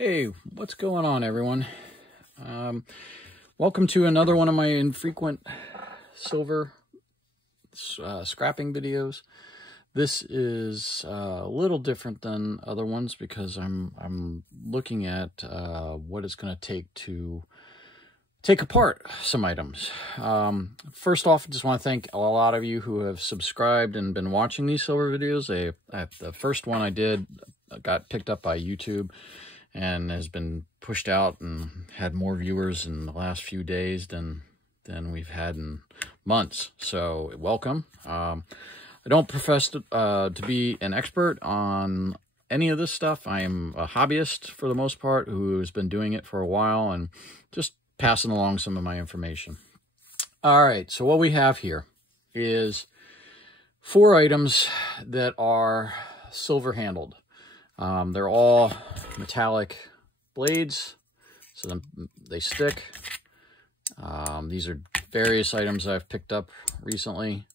Hey, what's going on, everyone? Welcome to another one of my infrequent silver scrapping videos. This is a little different than other ones because I'm looking at what it's going to take to take apart some items. First off, I just want to thank a lot of you who have subscribed and been watching these silver videos. The first one I did got picked up by YouTube and has been pushed out and had more viewers in the last few days than we've had in months. So welcome. I don't profess to be an expert on any of this stuff. I am a hobbyist for the most part who has been doing it for a while and just passing along some of my information. All right, so what we have here is 4 items that are silver handled. They're all metallic blades, so they stick. These are various items I've picked up recently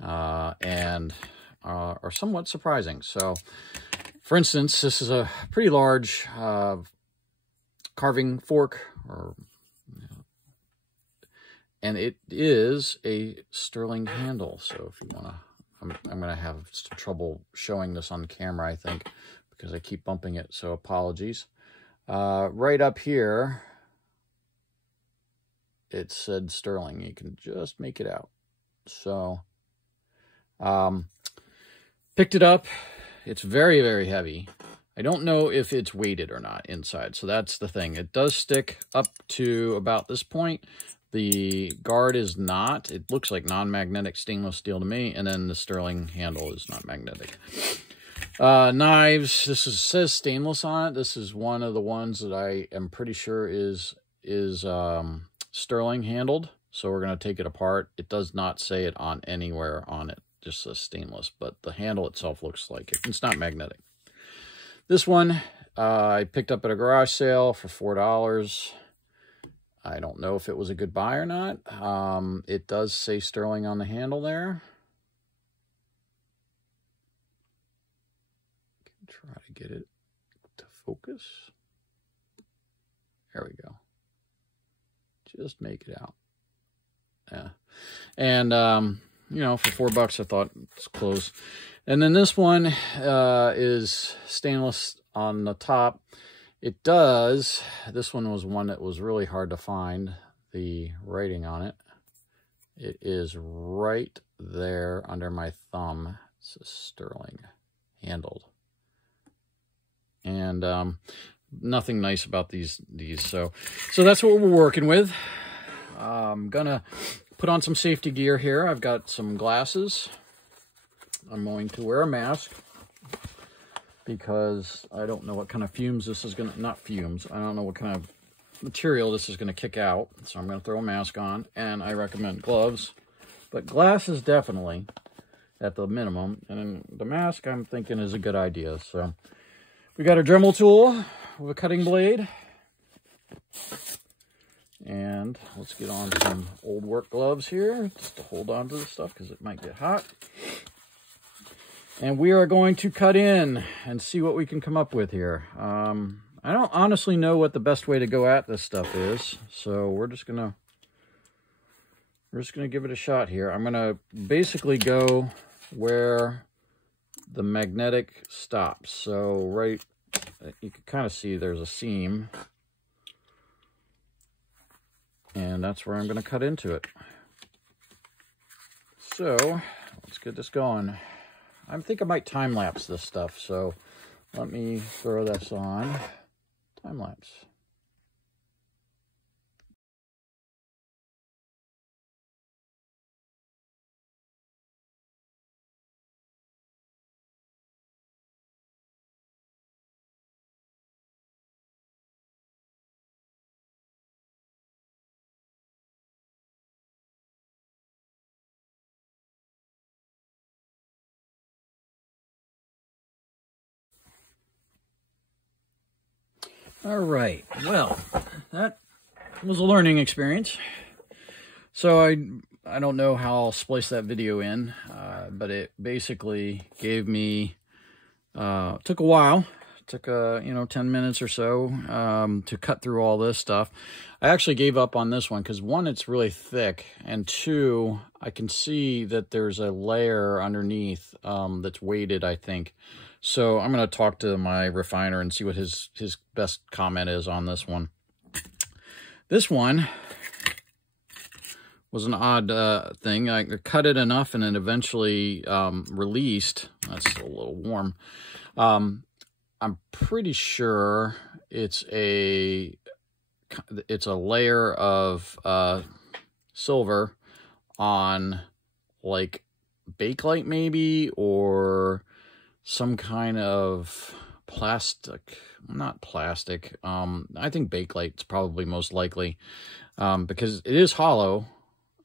and are somewhat surprising. So, for instance, this is a pretty large carving fork, and it is a sterling handle. So if you want to, I'm going to have some trouble showing this on camera, I think, because I keep bumping it, so apologies. Right up here, it said sterling. You can just make it out. So, picked it up. It's very, very heavy. I don't know if it's weighted or not inside, so that's the thing. It does stick up to about this point. The guard is not. It looks like non-magnetic stainless steel to me, and then the sterling handle is not magnetic. Knives, says stainless on it. This is one of the ones that I am pretty sure is sterling handled. So we're going to take it apart. It does not say it on anywhere on it, just says stainless, but the handle itself looks like it. It's not magnetic. This one I picked up at a garage sale for $4. I don't know if it was a good buy or not. It does say sterling on the handle there. Try to get it to focus. There we go. Just make it out. Yeah. And, you know, for $4, I thought it's close. And then this one is stainless on the top. It does. This one was one that was really hard to find, the writing on it. It is right there under my thumb. It says sterling handled. And nothing nice about these. So that's what we're working with. I'm gonna put on some safety gear here. I've got some glasses. I'm going to wear a mask because I don't know what kind of fumes this is gonna, not fumes, I don't know what kind of material this is gonna kick out. So I'm gonna throw a mask on, and I recommend gloves, but glasses definitely at the minimum. And the mask I'm thinking is a good idea. So we got a Dremel tool with a cutting blade. And let's get on some old work gloves here, just to hold on to this stuff because it might get hot. And we are going to cut in and see what we can come up with here. I don't honestly know what the best way to go at this stuff is, so we're just gonna give it a shot here. I'm gonna basically go where the magnetic stops. So right, you can kind of see there's a seam, and that's where I'm going to cut into it. So let's get this going. I think I might time lapse this stuff, so let me throw this on. Time lapse. All right, well, that was a learning experience. So I don't know how I'll splice that video in, but it basically gave me, took a while took 10 minutes or so to cut through all this stuff. I actually gave up on this one because, one, it's really thick, and two, I can see that there's a layer underneath that's weighted, I think. So I'm going to talk to my refiner and see what his best comment is on this one. This one was an odd thing. I cut it enough and it eventually released. That's still a little warm. I'm pretty sure it's a layer of silver on like bakelite maybe, or some kind of plastic. Not plastic. I think bakelite's probably most likely, because it is hollow,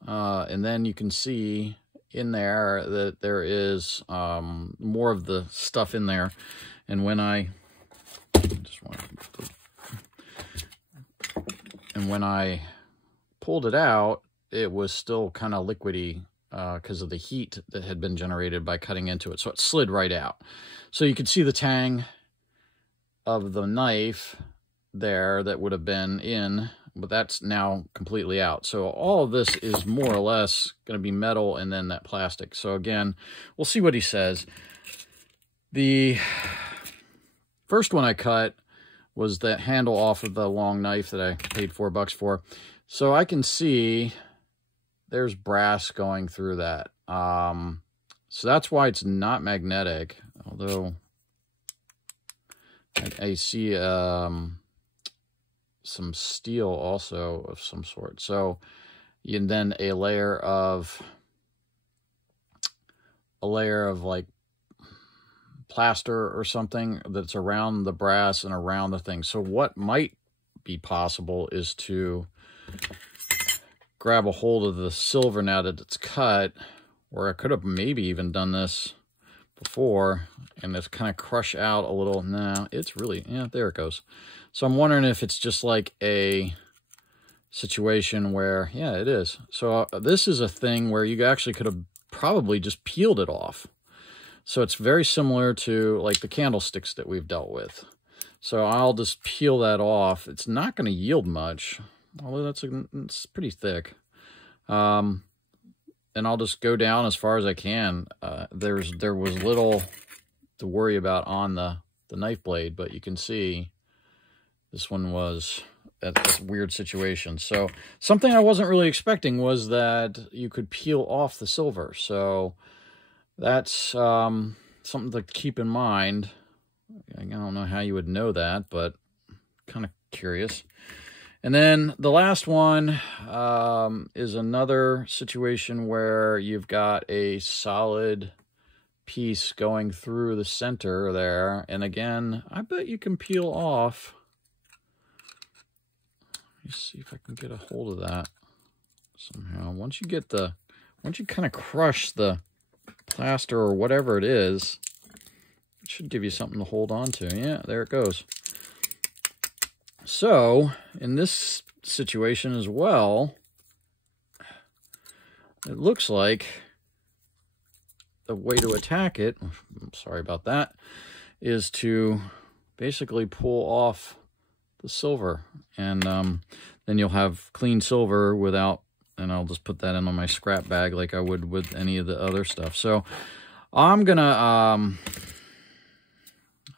and then you can see in there that there is more of the stuff in there. And when I pulled it out, it was still kind of liquidy because of the heat that had been generated by cutting into it. So it slid right out. So you could see the tang of the knife there that would have been in, but that's now completely out. So all of this is more or less going to be metal and then that plastic. So again, we'll see what he says. The first one I cut was that handle off of the long knife that I paid $4 for. So I can see there's brass going through that. So that's why it's not magnetic, although I see some steel also of some sort. So and then a layer of like plaster or something that's around the brass and around the thing. So what might be possible is to grab a hold of the silver now that it's cut, or I could have maybe even done this before and just kind of crush out a little. No, it's really, yeah, there it goes. So I'm wondering if it's just like a situation where, yeah, it is. So this is a thing where you actually could have probably just peeled it off. So it's very similar to like the candlesticks that we've dealt with. So I'll just peel that off. It's not going to yield much, although it's pretty thick. And I'll just go down as far as I can. There was little to worry about on the knife blade, but you can see this one was at this weird situation. So something I wasn't really expecting was that you could peel off the silver. So that's something to keep in mind. I don't know how you would know that, but kind of curious. And then the last one is another situation where you've got a solid piece going through the center there. And again, I bet you can peel off. Let me see if I can get a hold of that somehow. Once you kind of crush the plaster or whatever it is, it should give you something to hold on to. Yeah, there it goes. So in this situation as well, it looks like the way to attack it, I'm sorry about that, is to basically pull off the silver, and then you'll have clean silver without, and I'll just put that in on my scrap bag like I would with any of the other stuff. So I'm gonna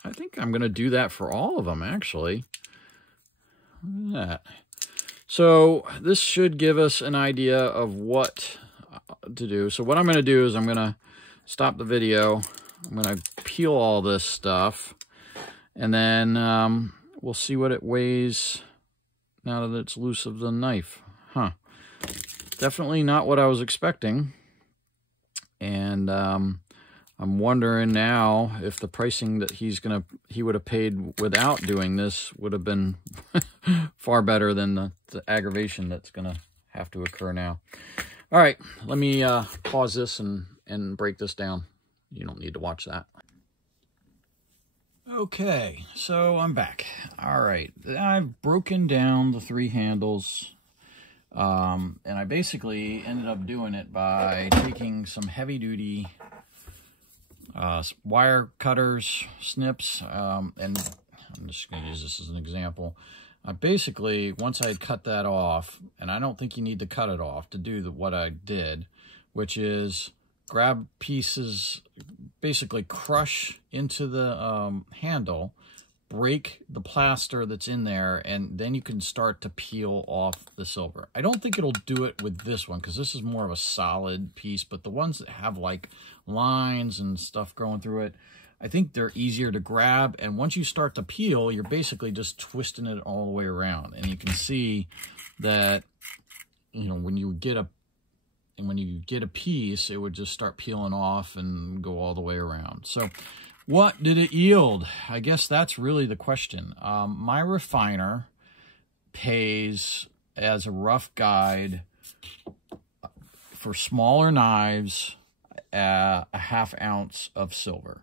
I think I'm gonna do that for all of them, actually. Look at that. So this should give us an idea of what to do. So what I'm gonna do is I'm gonna stop the video. I'm gonna peel all this stuff, and then we'll see what it weighs now that it's loose of the knife. Huh. Definitely not what I was expecting. And I'm wondering now if the pricing that he would have paid without doing this would have been far better than the aggravation that's gonna have to occur now. All right, let me pause this and break this down. You don't need to watch that. Okay, so I'm back. All right, I've broken down the 3 handles, and I basically ended up doing it by taking some heavy-duty wire cutters, snips, and I'm just going to use this as an example. Basically, once I had cut that off, and I don't think you need to cut it off to do what I did, which is grab pieces, basically crush into the handle, break the plaster that's in there, and then you can start to peel off the silver. I don't think it'll do it with this one because this is more of a solid piece, but the ones that have like lines and stuff going through it, I think they're easier to grab, and once you start to peel, you're basically just twisting it all the way around, and you can see that, you know, when you get a piece, it would just start peeling off and go all the way around. So what did it yield? I guess that's really the question. My refiner pays as a rough guide for smaller knives a ½ ounce of silver.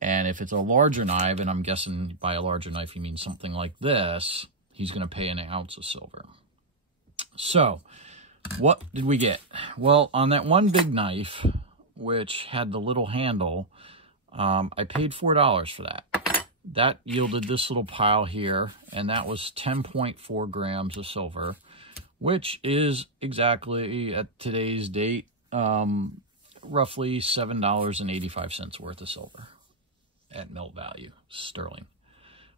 And if it's a larger knife, and I'm guessing by a larger knife he means something like this, he's going to pay an ounce of silver. So what did we get? Well, on that one big knife, which had the little handle, I paid $4 for that. That yielded this little pile here, and that was 10.4 grams of silver, which is exactly, at today's date, roughly $7.85 worth of silver at melt value, sterling.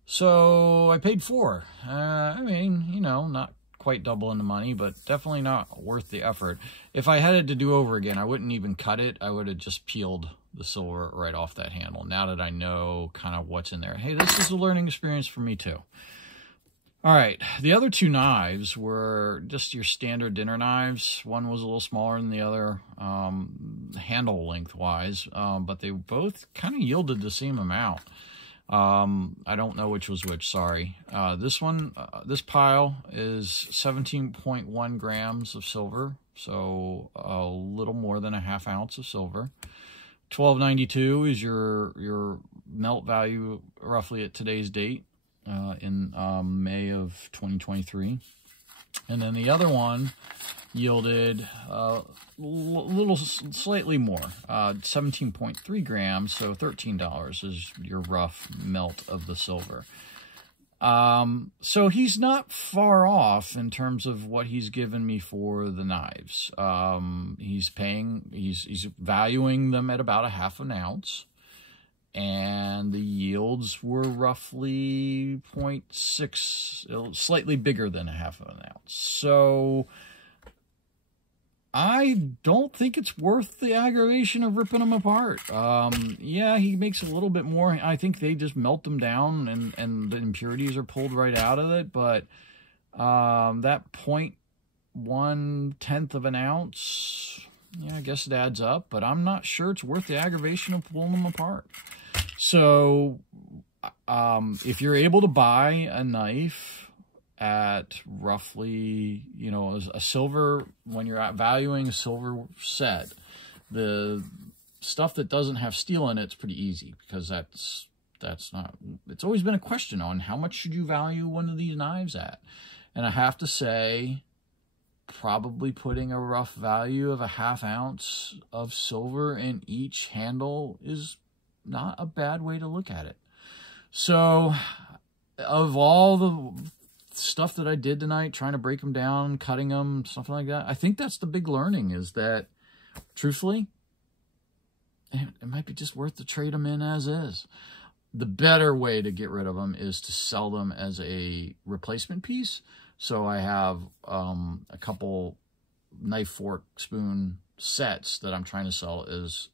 So I paid $4. I mean, you know, not quite doubling the money, but definitely not worth the effort. If I had it to do over again, I wouldn't even cut it. I would have just peeled the silver right off that handle. Now that I know kind of what's in there. Hey, this is a learning experience for me too. All right, the other two knives were just your standard dinner knives. One was a little smaller than the other, handle length-wise, but they both kind of yielded the same amount. I don't know which was which, sorry. This one, this pile is 17.1 grams of silver, so a little more than a ½ ounce of silver. $12.92 is your melt value roughly at today's date, in May of 2023. And then the other one yielded a little slightly more, 17.3 grams, so $13 is your rough melt of the silver. So he's not far off in terms of what he's given me for the knives. He's valuing them at about a ½ ounce. And the yields were roughly 0.6, slightly bigger than a ½ ounce. So I don't think it's worth the aggravation of ripping them apart. Yeah, he makes a little bit more. I think they just melt them down and the impurities are pulled right out of it. But that 0.1 of an ounce, yeah, I guess it adds up. But I'm not sure it's worth the aggravation of pulling them apart. So if you're able to buy a knife at roughly, you know, a silver, when you're valuing a silver set, the stuff that doesn't have steel in it's pretty easy, because that's not, it's always been a question on how much should you value one of these knives at. And I have to say, probably putting a rough value of a ½ ounce of silver in each handle is not a bad way to look at it. So of all the stuff that I did tonight, trying to break them down, cutting them, something like that, I think that's the big learning, is that truthfully, it might be just worth to trade them in as is. The better way to get rid of them is to sell them as a replacement piece. So I have a couple knife, fork, spoon sets that I'm trying to sell as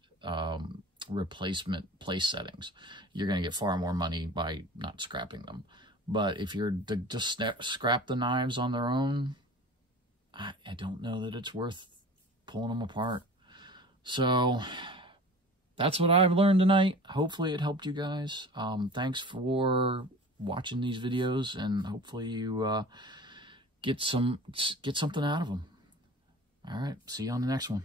replacement place settings. You're going to get far more money by not scrapping them. But if you're to just scrap the knives on their own, I don't know that it's worth pulling them apart. So that's what I've learned tonight. Hopefully it helped you guys. Thanks for watching these videos, and hopefully you get something out of them. All right, see you on the next one.